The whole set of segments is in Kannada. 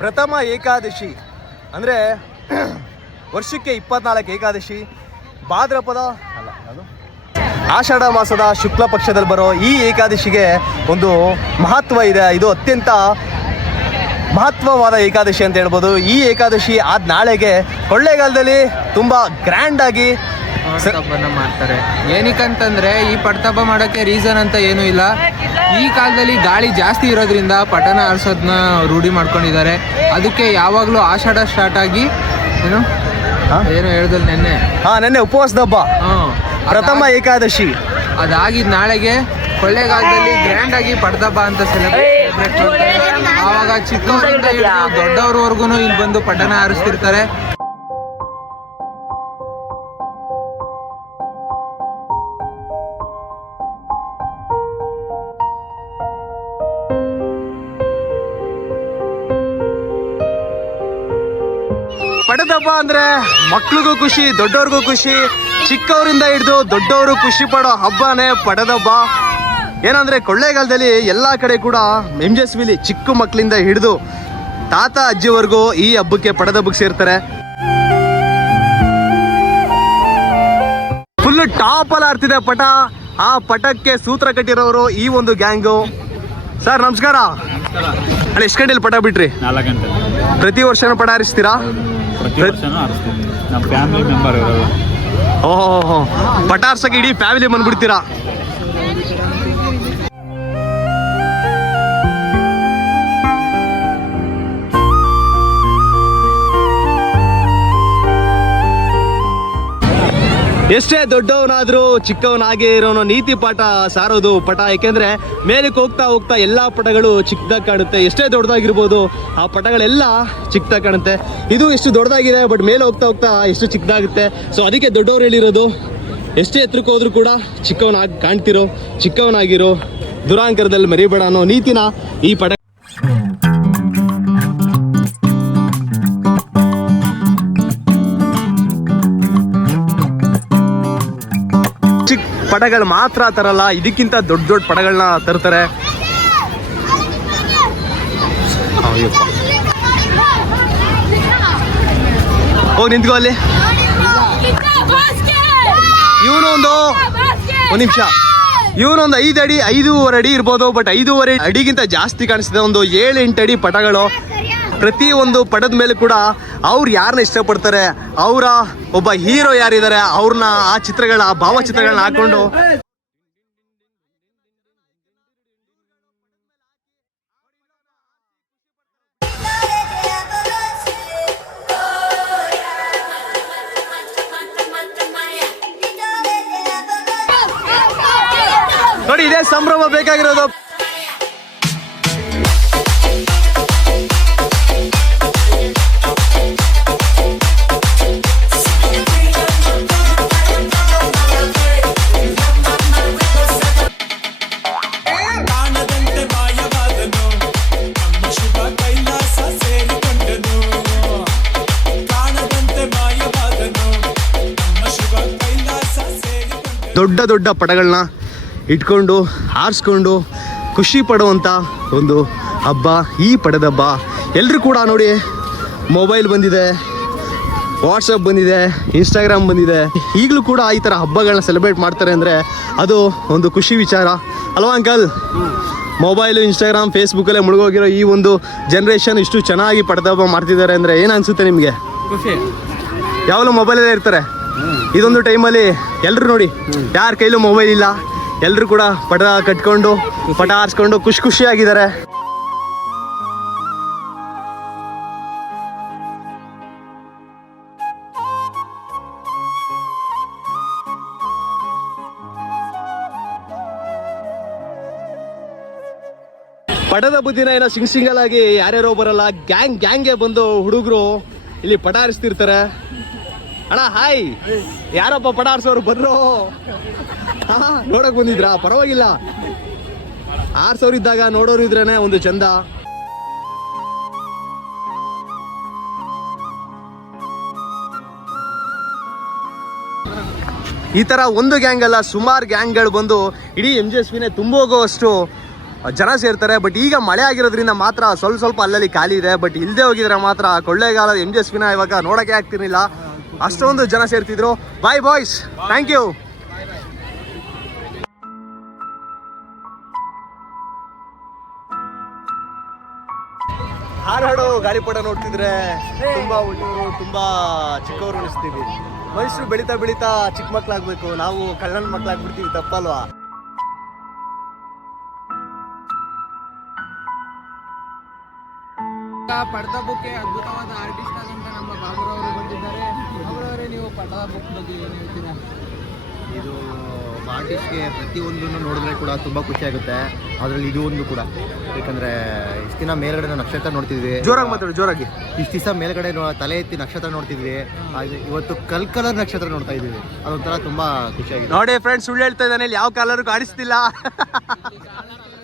ಪ್ರಥಮ ಏಕಾದಶಿ ಅಂದರೆ ವರ್ಷಕ್ಕೆ ಇಪ್ಪತ್ನಾಲ್ಕು ಏಕಾದಶಿ ಭಾದ್ರಪದ ಅಲ್ಲ, ಅದು? ಆಷಾಢ ಮಾಸದ ಶುಕ್ಲ ಪಕ್ಷದಲ್ಲಿ ಬರೋ ಈ ಏಕಾದಶಿಗೆ ಒಂದು ಮಹತ್ವ ಇದೆ. ಇದು ಅತ್ಯಂತ ಮಹತ್ವವಾದ ಏಕಾದಶಿ ಅಂತ ಹೇಳ್ಬೋದು. ಈ ಏಕಾದಶಿ ಆದ ನಾಳೆಗೆ ಕೊಳ್ಳೇಗಾಲದಲ್ಲಿ ತುಂಬ ಗ್ರ್ಯಾಂಡಾಗಿ ಹಬ್ಬನ ಮಾಡ್ತಾರೆ. ಏನಕ್ಕಂತಂದ್ರೆ ಈ ಪಡ್ತಬ್ಬ ಮಾಡೋಕ್ಕೆ ರೀಸನ್ ಅಂತ ಏನೂ ಇಲ್ಲ. ಈ ಕಾಲದಲ್ಲಿ ಗಾಳಿ ಜಾಸ್ತಿ ಇರೋದ್ರಿಂದ ಪಟನ ಆರಿಸೋದನ್ನ ರೂಢಿ ಮಾಡ್ಕೊಂಡಿದ್ದಾರೆ. ಅದಕ್ಕೆ ಯಾವಾಗಲೂ ಆಷಾಢ ಸ್ಟಾರ್ಟ್ ಆಗಿ ಏನು? ಹಾ? ಏನು ಹೇಳ್ದಲ್ ನೆನ್ನೆ? ಹಾ ನೆನ್ನೆ ಉಪವಾಸದ ಹಬ್ಬ. ಪ್ರಥಮ ಏಕಾದಶಿ. ಅದಾಗಿದ್ ನಾಳೆಗೆ ಕೊಳ್ಳೇಗಾಲದಲ್ಲಿ ಗ್ರ್ಯಾಂಡ್ ಆಗಿ ಪಡ್ದಬ್ಬ ಅಂತ ಸೆಲೆಬ್ರೇಟ್ ಮಾಡ್ತಾರೆ. ಆವಾಗ ಚಿಕ್ಕವರಿಂದ ದೊಡ್ಡವರವರೆಗೂ ದೊಡ್ಡವ್ರವರೆಗೂ ಇಲ್ಲಿ ಬಂದು ಪಟನ ಹಾರಿಸ್ತಿರ್ತಾರೆ ಪಡೆದಬ್ಬ ಅಂದ್ರೆ ಮಕ್ಳಿಗೂ ಖುಷಿ ದೊಡ್ಡವ್ರಿಗೂ ಖುಷಿ ಚಿಕ್ಕವರಿಂದ ಹಿಡಿದು ದೊಡ್ಡವರು ಖುಷಿ ಪಡೋ ಹಬ್ಬನೇ ಪಡೆದಬ್ಬ ಏನಂದ್ರೆ ಕೊಳ್ಳೇಗಾಲದಲ್ಲಿ ಎಲ್ಲಾ ಕಡೆ ಕೂಡ ಎಂಜಸ್ವಿಲಿ ಚಿಕ್ಕ ಮಕ್ಕಳಿಂದ ಹಿಡಿದು ತಾತ ಅಜ್ಜಿವರೆಗೂ ಈ ಹಬ್ಬಕ್ಕೆ ಪಡೆದಬ್ಬಕ್ಕೆ ಸೇರ್ತಾರೆ. ಫುಲ್ ಟಾಪ್ ಅಲ್ಲಿ ಆಡ್ತಿದೆ ಪಟ. ಆ ಪಟಕ್ಕೆ ಸೂತ್ರ ಕಟ್ಟಿರೋರು ಈ ಒಂದು ಗ್ಯಾಂಗು. ಸರ್ ನಮಸ್ಕಾರ. ಅಲ್ಲಿ ಎಷ್ಟು ಗಂಟೆಲಿ ಪಟ ಬಿಟ್ರಿ? ಪ್ರತಿ ವರ್ಷನೂ ಪಟ ಹಾರಿಸ್ತೀರಾ? ಪ್ರತಿ ವರ್ಷನೂ ಆರಿಸ್ತೀವಿ ನಮ್ಮ ಫ್ಯಾಮಿಲಿ ಮೆಂಬರ್ ಓಹೋ ಪಟಾರ್ಸಕ್ಕೆ ಇಡೀ ಫ್ಯಾಮಿಲಿ ಬಂದ್ಬಿಡ್ತೀರಾ? ಎಷ್ಟೇ ದೊಡ್ಡವನಾದರೂ ಚಿಕ್ಕವನಾಗೇ ಇರೋನು ನೀತಿ ಪಾಠ ಸಾರೋದು ಪಟ ಯಾಕೆಂದ್ರೆ ಮೇಲಕ್ಕೆ ಹೋಗ್ತಾ ಹೋಗ್ತಾ ಎಲ್ಲಾ ಪಟಗಳು ಚಿಕ್ಕದಾಗಿ ಕಾಣುತ್ತೆ. ಎಷ್ಟೇ ದೊಡ್ಡದಾಗಿರ್ಬೋದು ಆ ಪಟಗಳೆಲ್ಲ ಚಿಕ್ಕದಾಗಿ ಕಾಣುತ್ತೆ. ಇದು ಎಷ್ಟು ದೊಡ್ಡದಾಗಿದೆ, ಬಟ್ ಮೇಲೆ ಹೋಗ್ತಾ ಹೋಗ್ತಾ ಎಷ್ಟು ಚಿಕ್ಕದಾಗುತ್ತೆ. ಸೊ ಅದಕ್ಕೆ ದೊಡ್ಡವ್ರು ಹೇಳಿರೋದು, ಎಷ್ಟೇ ಎತ್ತರಕ್ಕೆ ಹೋದ್ರೂ ಕೂಡ ಚಿಕ್ಕವನಾಗಿ ಕಾಣ್ತಿರೋ, ಚಿಕ್ಕವನಾಗಿರೋ, ದುರಾಂಕರದಲ್ಲಿ ಮರಿಬೇಡ ಅನ್ನೋ ನೀತಿನ ಈ ಪಟ ಪಟಗಳು ಮಾತ್ರ ತರಲ್ಲ, ಇದಕ್ಕಿಂತ ದೊಡ್ಡ ದೊಡ್ಡ ಪಡಗಳನ್ನ ತರ್ತಾರೆ. ಹೋಗಿ ನಿಂತ್ಕೋ ಅಲ್ಲಿ. ಇವನು ಒಂದು ಒಂದು ನಿಮಿಷ. ಇವನು ಒಂದು ಐದು ಅಡಿ, ಐದೂವರೆ ಅಡಿ ಇರ್ಬೋದು, ಬಟ್ ಐದೂವರೆ ಅಡಿಗಿಂತ ಜಾಸ್ತಿ ಕಾಣಿಸ್ತಿದೆ. ಒಂದು ಏಳು ಎಂಟು ಅಡಿ ಪಟಗಳು. ಪ್ರತಿ ಒಂದು ಪಟದ ಮೇಲೆ ಕೂಡ ಅವ್ರು ಯಾರನ್ನ ಇಷ್ಟಪಡ್ತಾರೆ, ಅವರ ಒಬ್ಬ ಹೀರೋ ಯಾರಿದ್ದಾರೆ ಅವ್ರನ್ನ ಆ ಚಿತ್ರಗಳ ಆ ಭಾವಚಿತ್ರಗಳನ್ನ ಹಾಕೊಂಡು ನೋಡಿ, ಇದೇ ಸಂಭ್ರಮ ಬೇಕಾಗಿರೋದು. ದೊಡ್ಡ ದೊಡ್ಡ ಪಡಗಳನ್ನ ಇಟ್ಕೊಂಡು ಹಾರಿಸ್ಕೊಂಡು ಖುಷಿ ಪಡುವಂಥ ಒಂದು ಹಬ್ಬ ಈ ಪಡೆದ ಹಬ್ಬ. ಎಲ್ಲರೂ ಕೂಡ ನೋಡಿ ಮೊಬೈಲ್ ಬಂದಿದೆ ವಾಟ್ಸಪ್ ಬಂದಿದೆ ಇನ್ಸ್ಟಾಗ್ರಾಮ್ ಬಂದಿದೆ. ಈಗಲೂ ಕೂಡ ಈ ಥರ ಹಬ್ಬಗಳನ್ನ ಸೆಲೆಬ್ರೇಟ್ ಮಾಡ್ತಾರೆ ಅಂದರೆ ಅದು ಒಂದು ಖುಷಿ ವಿಚಾರ. ಅಲ್ವಾ ಅಂಕಲ್ ಮೊಬೈಲು ಇನ್ಸ್ಟಾಗ್ರಾಮ್ ಫೇಸ್ಬುಕ್ಕಲ್ಲೇ ಮುಳುಗೋಗಿರೋ ಈ ಒಂದು ಜನ್ರೇಷನ್ ಇಷ್ಟು ಚೆನ್ನಾಗಿ ಪಡೆದ ಹಬ್ಬ ಮಾಡ್ತಿದ್ದಾರೆ ಅಂದರೆ ಏನು ಅನಿಸುತ್ತೆ ನಿಮಗೆ? ಖುಷಿ. ಯಾವಾಗಲೂ ಮೊಬೈಲಲ್ಲೇ ಇರ್ತಾರೆ? ಇದೊಂದು ಟೈಮಲ್ಲಿ ಎಲ್ಲರೂ ನೋಡಿ. ಯಾರ ಕೈಲೂ ಮೊಬೈಲ್ ಇಲ್ಲ. ಎಲ್ಲರೂ ಕೂಡ ಪಟ ಕಟ್ಕೊಂಡು, ಪಟ ಹಾರಿಸ್ಕೊಂಡು ಖುಷಿ ಖುಷಿಯಾಗಿದ್ದಾರೆ. ಪಟದ ಬುದ್ಧಿನ ಏನೋ ಸಿಂಗ್ ಸಿಂಗಲ್ ಆಗಿ ಯಾರ್ಯಾರೋ ಬರಲ್ಲ ಗ್ಯಾಂಗ್ ಗ್ಯಾಂಗ್ಗೆ ಬಂದು ಹುಡುಗರು ಇಲ್ಲಿ ಪಟ ಹಾರಿಸ್ತಿರ್ತಾರೆ. ಅಣ್ಣ, ಹಾಯ್. ಯಾರಪ್ಪ ಪಟ ಆರ್ಸೋರು ಬರ್ರು ನೋಡಕ್ ಬಂದಿದ್ರಾ? ಪರವಾಗಿಲ್ಲ. ಆರ್ಸೋರು ಇದ್ದಾಗ ನೋಡೋರು ಇದ್ರೇನೆ ಒಂದು ಚಂದ. ಈ ತರ ಒಂದು ಗ್ಯಾಂಗ್ ಅಲ್ಲ, ಸುಮಾರು ಗ್ಯಾಂಗ್ಗಳು ಬಂದು ಇಡೀ ಎಂ ಜಿ ಎಸ್ ವಿನೇ ತುಂಬೋಗುವಷ್ಟು ಜನ ಸೇರ್ತಾರೆ. ಬಟ್ ಈಗ ಮಳೆ ಆಗಿರೋದ್ರಿಂದ ಮಾತ್ರ ಸ್ವಲ್ಪ ಸ್ವಲ್ಪ ಅಲ್ಲಲ್ಲಿ ಖಾಲಿ ಇದೆ. ಬಟ್ ಇಲ್ಲದೆ ಹೋಗಿದ್ರೆ ಮಾತ್ರ ಕೊಳ್ಳೇಗಾಲ ಎಂ ಜಿ ಎಸ್ ವಿನ ಇವಾಗ ನೋಡೋಕೆ ಆಗ್ತಿರ್ಲಿಲ್ಲ. ಅಷ್ಟೊಂದು ಜನ ಸೇರ್ತಿದ್ರು. ಬಾಯ್ ಬಾಯ್ಸ್ ಥ್ಯಾಂಕ್ ಯು ಹಾರಾಡೋ ಗಾಳಿಪಟ ನೋಡ್ತಿದ್ರೆ ತುಂಬಾ ಒಳ್ಳೆಯವರು ತುಂಬಾ ಚಿಕ್ಕವರು ಅನಿಸ್ತೀವಿ. ಮೈಸೂರು ಬೆಳೀತಾ ಬೆಳೀತಾ ಚಿಕ್ಕ ಮಕ್ಳಾಗ್ಬೇಕು. ನಾವು ಕಳ್ಳನ ಮಕ್ಳಾಗ್ಬಿಡ್ತೀವಿ ತಪ್ಪಲ್ವಾ? ಈಗ ಪಡ್ದ ಬುಕ್ಕೆ ಅದ್ಭುತವಾದ ಆರ್ಟಿಸ್ಟ್ ಆದಂತ ನಮ್ಮ ಬಾಬುರವರು ಬುಕ್ ಬಗ್ಗೆ ಏನು ಹೇಳ್ತೀರಾ ಇದು ಆರ್ಟಿಸ್ಟ್ಗೆ ಪ್ರತಿಯೊಂದನ್ನು ನೋಡಿದ್ರೆ ಕೂಡ ತುಂಬ ಖುಷಿ ಆಗುತ್ತೆ. ಅದರಲ್ಲಿ ಇದು ಒಂದು ಕೂಡ. ಯಾಕಂದ್ರೆ ಇಷ್ಟು ದಿನ ಮೇಲ್ಗಡೆ ನಾವು ನಕ್ಷತ್ರ ನೋಡ್ತಿದ್ವಿ. ಜೋರಾಗಿ ಮಾತಾಡಿ ಜೋರಾಗಿ. ಇಷ್ಟು ದಿವಸ ಮೇಲ್ಗಡೆ ತಲೆ ಎತ್ತಿ ನಕ್ಷತ್ರ ನೋಡ್ತಿದ್ವಿ. ಇವತ್ತು ಕಲ್ ಕಲರ್ ನಕ್ಷತ್ರ ನೋಡ್ತಾ ಇದ್ದೀವಿ. ಅದೊಂಥರ ತುಂಬ ಖುಷಿಯಾಗಿದೆ ನೋಡಿ ಫ್ರೆಂಡ್ಸ್ ಸುಳ್ಳು ಹೇಳ್ತಾ ಇದ್ದಾನೆ ಇಲ್ಲಿ ಯಾವ ಕಲರ್ ಕಾಣಿಸ್ತಿಲ್ಲ.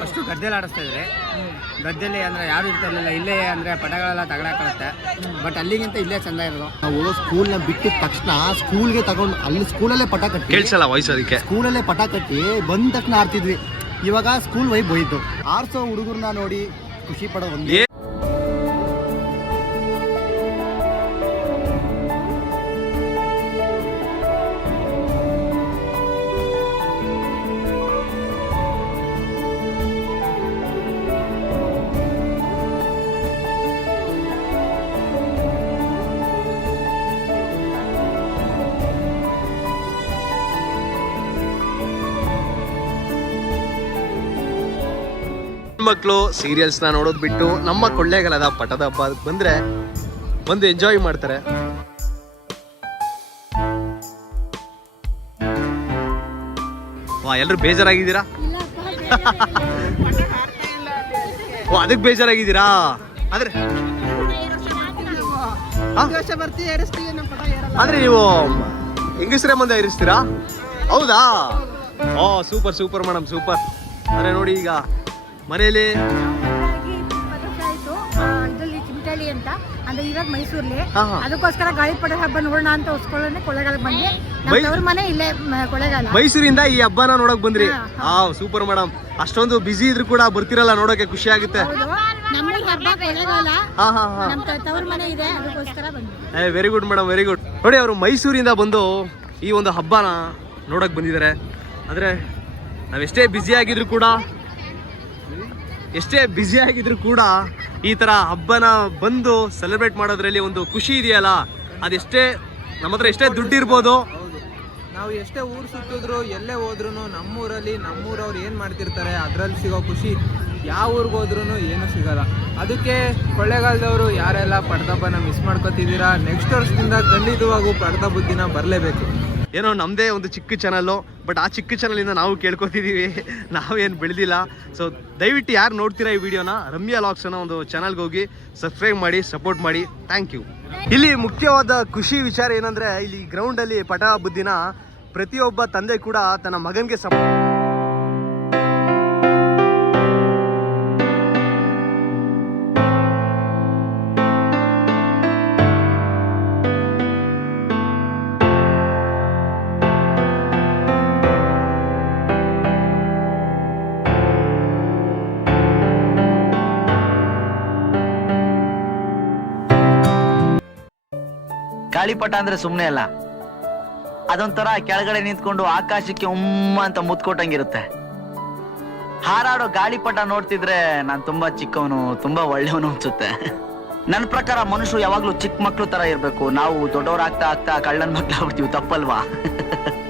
ಫಸ್ಟು ಗದ್ದೆಲಿ ಆಡಿಸ್ತಾ ಇದ್ರೆ. ಗದ್ದೆಲಿ ಅಂದ್ರೆ ಯಾರು ಇರ್ತಾ ಇರಲಿಲ್ಲ. ಇಲ್ಲೇ ಅಂದರೆ ಪಟಗಳೆಲ್ಲ ತಗಡಾಕಳುತ್ತೆ ಬಟ್ ಅಲ್ಲಿಗಿಂತ ಇಲ್ಲೇ ಚೆಂದ ಇರೋದು. ನಾವು ಸ್ಕೂಲ್ನ ಬಿಟ್ಟಿದ ತಕ್ಷಣ ಸ್ಕೂಲ್ಗೆ ತಗೊಂಡು ಅಲ್ಲಿ ಸ್ಕೂಲಲ್ಲೇ ಪಟ ಕಟ್ಟಿ. ಕೇಳಿಸಲ್ಲ ವಾಯ್ಸ್ ಅದಕ್ಕೆ. ಸ್ಕೂಲಲ್ಲೇ ಪಟ ಕಟ್ಟಿ ಬಂದ ತಕ್ಷಣ ಆಡ್ತಿದ್ವಿ. ಇವಾಗ ಸ್ಕೂಲ್ ವೈಬ್ ಹೋಯಿತು. ಆರ್ಸೋ ಹುಡುಗರನ್ನ ನೋಡಿ ಖುಷಿ ಪಡೋ ಒಂದು ಮಕ್ಕಳು ಸೀರಿಯಲ್ಸ್ನ ನೋಡೋದು ಬಿಟ್ಟು ನಮ್ಮ ಕೊಳ್ಳೇಗಾಲದ ಪಟದ ಹಬ್ಬ ಬಂದ್ರೆ ಬಂದು ಎಂಜಾಯ್ ಮಾಡ್ತಾರೆ. ವಾ ಎಲ್ಲರೂ ಬೇಜಾರಾಗಿದ್ದೀರಾ? ಓ ಅದಕ್ಕೆ ಬೇಜಾರಾಗಿದ್ದೀರಾ? ಆದ್ರೆ ಆದ್ರೆ ನೀವು ಹೆಂಗಸ್ರೆ ಮುಂದೆ ಇರಿಸ್ತೀರಾ ಹೌದಾ? ಓ, ಸೂಪರ್ ಸೂಪರ್ ಮೇಡಮ್, ಸೂಪರ್. ಅಂದ್ರೆ ನೋಡಿ ಈಗ ಚಿಮಟಳ್ಳಿ ಅಂತ ಅಂದ್ರೆ ಇವಾಗ ಮೈಸೂರ್ಲಿ. ಹಾ, ಹಾ. ಅದಕ್ಕೋಸ್ಕರ ಗಾಳಿಪಟ ಹಬ್ಬ ನೋಡೋಣ ಅಂತ ಕೊಳ್ಳೇಗಾಲಕ್ಕೆ ಮೈ- ಮನೆ ಇಲ್ಲೇ ಮ- ಕೊಳ್ಳೇಗಾಲ. ಮೈಸೂರಿಂದ ಈ ಹಬ್ಬನ ನೋಡಕ್ ಬಂದ್ರಿ. ಹಾ, ಸೂಪರ್ ಮೇಡಮ್ ಅಷ್ಟೊಂದು ಬಿಸಿ ಇದ್ರು ಕೂಡ ಬರ್ತಿರಲ್ಲ ನೋಡೋಕೆ ಖುಷಿ ಆಗುತ್ತೆ. ಹೌದು. ನಮ್ಮೂರ್ ಹಬ್ಬ ಕೊಳ್ಳೇಗಾಲ. ಹಾ ಹಾ ಹಾ. ನಮ್ಮ ತ- ತವ್ರ ಮನೆ ಇದೆ ಅದಕ್ಕೋಸ್ಕರ ಬಂದ್ವಿ. ಏ very good madam very good ನೋಡಿ ಅವರು ಮೈಸೂರಿಂದ ಬಂದು ಈ ಒಂದು ಹಬ್ಬನ ನೋಡಕ್ ಬಂದಿದ್ದಾರೆ. ಅಂದ್ರೆ ನಾವೆಷ್ಟೇ ಬ್ಯುಸಿ ಆಗಿದ್ರು ಕೂಡ ಎಷ್ಟೇ ಬ್ಯುಸಿ ಆಗಿದ್ರು ಕೂಡ ಈ ತರ ಹಬ್ಬನ ಬಂದು ಸೆಲೆಬ್ರೇಟ್ ಮಾಡೋದ್ರಲ್ಲಿ ಒಂದು ಖುಷಿ ಇದೆಯಲ್ಲ? ಅದೆಷ್ಟೇ ನಮ್ಮ ಹತ್ರ ಎಷ್ಟೇ ದುಡ್ಡಿರ್ಬೋದು ನಾವು ಎಷ್ಟೇ ಊರು ಸುತ್ತಿದ್ರು, ಎಲ್ಲೇ ಹೋದ್ರೂ ನಮ್ಮೂರಲ್ಲಿ ನಮ್ಮೂರವ್ರು ಏನು ಮಾಡ್ತಿರ್ತಾರೆ, ಅದರಲ್ಲಿ ಸಿಗೋ ಖುಷಿ ಯಾವ ಊರಿಗೆ ಹೋದ್ರೂ ಏನು ಸಿಗಲ್ಲ. ಅದಕ್ಕೆ ಕೊಳ್ಳೇಗಾಲದವರು ಯಾರೆಲ್ಲ ಪಡ್ದಬ್ಬನ ಮಿಸ್ ಮಾಡ್ಕೊತಿದ್ದೀರಾ ನೆಕ್ಸ್ಟ್ ವರ್ಷದಿಂದ ಖಂಡಿತವಾಗೂ ಪಡ್ದಬ್ಬದ ದಿನ ಬರಲೇಬೇಕು. ಏನೋ ನಮ್ಮದೇ ಒಂದು ಚಿಕ್ಕ ಚಾನಲ್ಲು ಬಟ್ ಆ ಚಿಕ್ಕ ಚಾನಲಿಂದ ನಾವು ಕೇಳ್ಕೊತಿದ್ದೀವಿ ನಾವೇನು ಬೆಳೆದಿಲ್ಲ. ಸೊ ದಯವಿಟ್ಟು ಯಾರು ನೋಡ್ತೀರಾ ಈ ವಿಡಿಯೋನ, ರಮ್ಯಾ ಲಾಕ್ಸ್ ಅನ್ನೋ ಒಂದು ಚಾನಲ್ಗೆ ಹೋಗಿ ಸಬ್ಸ್ಕ್ರೈಬ್ ಮಾಡಿ ಸಪೋರ್ಟ್ ಮಾಡಿ. ಥ್ಯಾಂಕ್ ಯು ಇಲ್ಲಿ ಮುಖ್ಯವಾದ ಖುಷಿ ವಿಚಾರ ಏನಂದ್ರೆ, ಇಲ್ಲಿ ಗ್ರೌಂಡಲ್ಲಿ ಪಟ ಬುದ್ದಿನ ದಿನ ಪ್ರತಿಯೊಬ್ಬ ತಂದೆ ಕೂಡ ತನ್ನ ಮಗನಿಗೆ ಸಪ್ ಗಾಳಿಪಟ ಅಂದ್ರೆ ಸುಮ್ಮನೆ ಅಲ್ಲ. ಅದೊಂಥರ ಕೆಳಗಡೆ ನಿಂತ್ಕೊಂಡು ಆಕಾಶಕ್ಕೆ ಉಮ್ಮ ಅಂತ ಮುತ್ಕೊಟ್ಟಂಗಿರುತ್ತೆ. ಹಾರಾಡೋ ಗಾಳಿಪಟ ನೋಡ್ತಿದ್ರೆ ನಾನು ತುಂಬಾ ಚಿಕ್ಕವನು, ತುಂಬಾ ಒಳ್ಳೆಯವನು ಅನ್ಸುತ್ತೆ. ನನ್ನ ಪ್ರಕಾರ ಮನುಷ್ಯರು ಯಾವಾಗ್ಲೂ ಚಿಕ್ಕ ಮಕ್ಳು ತರ ಇರ್ಬೇಕು. ನಾವು ದೊಡ್ಡವರಾಗ್ತಾ ಆಗ್ತಾ ಕಳ್ಳನ್ ಮಕ್ಳು ಆಗ್ಬಿಡ್ತೀವಿ ತಪ್ಪಲ್ವಾ?